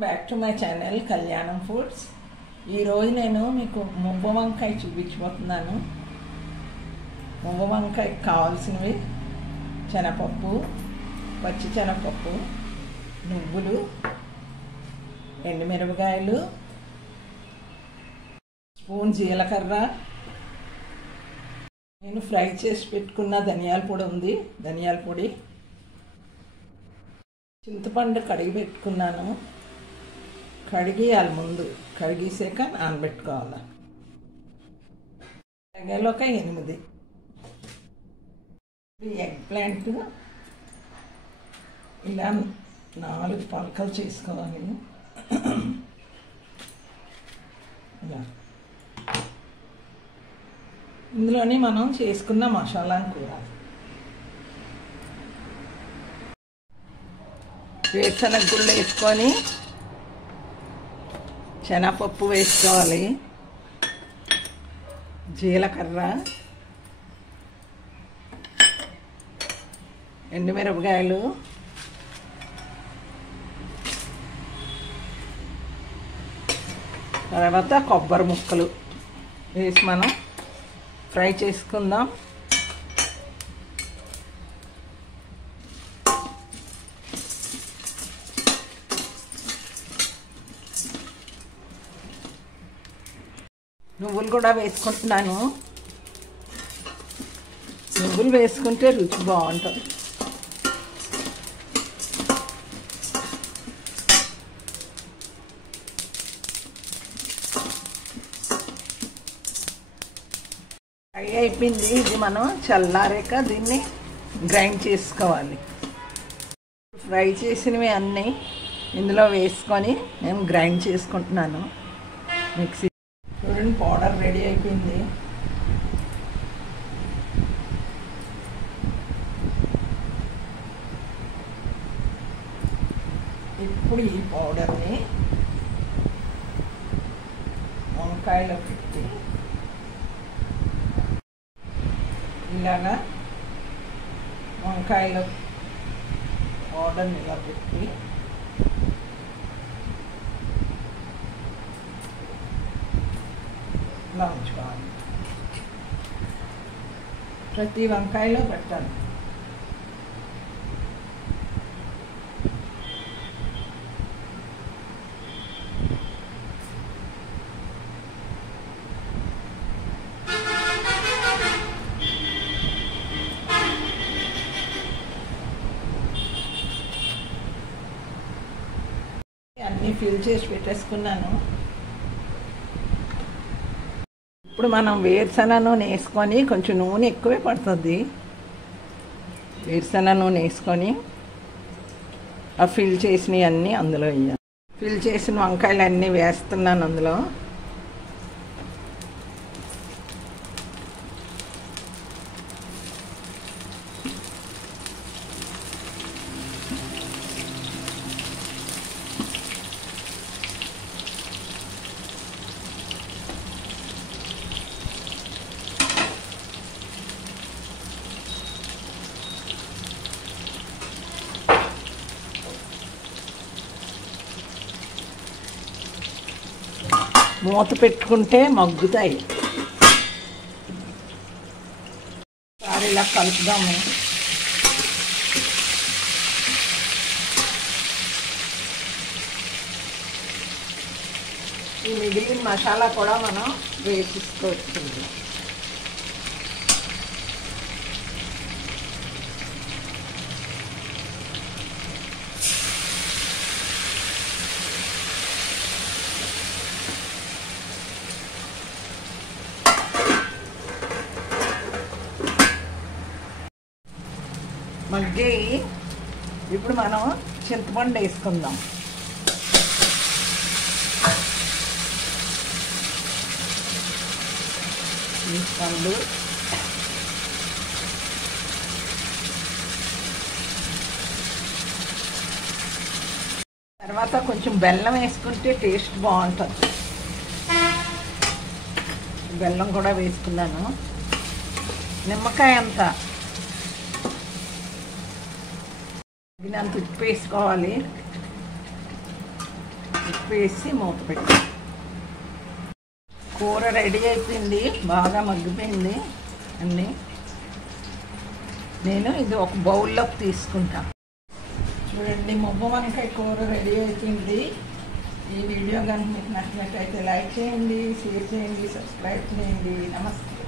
Back to my channel కళ్యాణం foods. ఈరోజు నేను మీకు మువ్వ వంకాయ చూపించబోతున్నాను. మువ్వ వంకాయకి కావాల్సినవి శనగపప్పు, పచ్చి శనగపప్పు, నువ్వులు, ఎండుమిరపకాయలు, స్పూన్ జీలకర్ర, నేను ఫ్రై చేసి పెట్టుకున్న ధనియాల పొడి ఉంది, ధనియాల పొడి, చింతపండు కడిగి పెట్టుకున్నాను. కడిగేయాలి, ముందు కడిగేసాక నానబెట్టుకోవాలి. టమాటాలు ఒక 8, ఎగ్ ప్లాంట్ ఇలా 4 పలకలు చేసుకోవాలి. ఇలా ఇందులోనే మనం చేసుకున్న మసాలాను కూర, వేరుశనగ గుళ్ళు వేసుకొని శనగపప్పు వేసుకోవాలి, జీలకర్ర, ఎండుమిరపకాయలు, తర్వాత కొబ్బరి ముక్కలు వేసి మనం ఫ్రై చేసుకుందాం. నువ్వులు కూడా వేసుకుంటున్నాను. నువ్వులు వేసుకుంటే రుచి బాగుంటుంది. ఫ్రై అయిపోయింది. ఇది మనం చల్లారాక దీన్ని గ్రైండ్ చేసుకోవాలి. ఫ్రై చేసినవి అన్నీ ఇందులో వేసుకొని నేను గ్రైండ్ చేసుకుంటున్నాను మిక్సీ. చూడండి, పౌడర్ రెడీ అయిపోయింది. ఇప్పుడు ఈ పౌడర్ని వంకాయలో పెట్టి ఇలాగా వంకాయలో పౌడర్ని ఇలా పెట్టి ఇలా ఉంచుకోవాలి. ప్రతి వంకాయలో పెట్టాలి. అన్నీ ఫిల్ చేసి పెట్టేసుకున్నాను. ఇప్పుడు మనం వేరుశనగ నూనె వేసుకొని, కొంచెం నూనె ఎక్కువే పడుతుంది, వేరుశనగ నూనె వేసుకొని ఆ ఫిల్ చేసినవి అన్నీ అందులో వేయాలి. ఫిల్ చేసిన వంకాయలు అన్నీ వేస్తున్నాను అందులో. మూత పెట్టుకుంటే మగ్గుతాయి. ఒకసారి ఇలా కలుపుదాము. ఈ మిగిలిన మసాలా కూడా మనం వేసుకోవచ్చు. మగ్గాయి. ఇప్పుడు మనం చింతపండు వేసుకుందాం. చింతపండు, తర్వాత కొంచెం బెల్లం వేసుకుంటే టేస్ట్ బాగుంటుంది. బెల్లం కూడా వేసుకున్నాను. నిమ్మకాయ అంతా తగినంత ఉప్పు వేసుకోవాలి. ఉప్పు వేసి మూత పెట్టి కూర రెడీ అయిపోయింది, బాగా మగ్గిపోయింది అన్నీ. నేను ఇది ఒక బౌల్లోకి తీసుకుంటాను. చూడండి, ముగ్గ వంకాయ కూర రెడీ అయిపోయింది. ఈ వీడియో కనుక మీకు నచ్చినట్లయితే లైక్ చేయండి, షేర్ చేయండి, సబ్స్క్రైబ్ చేయండి. నమస్తే.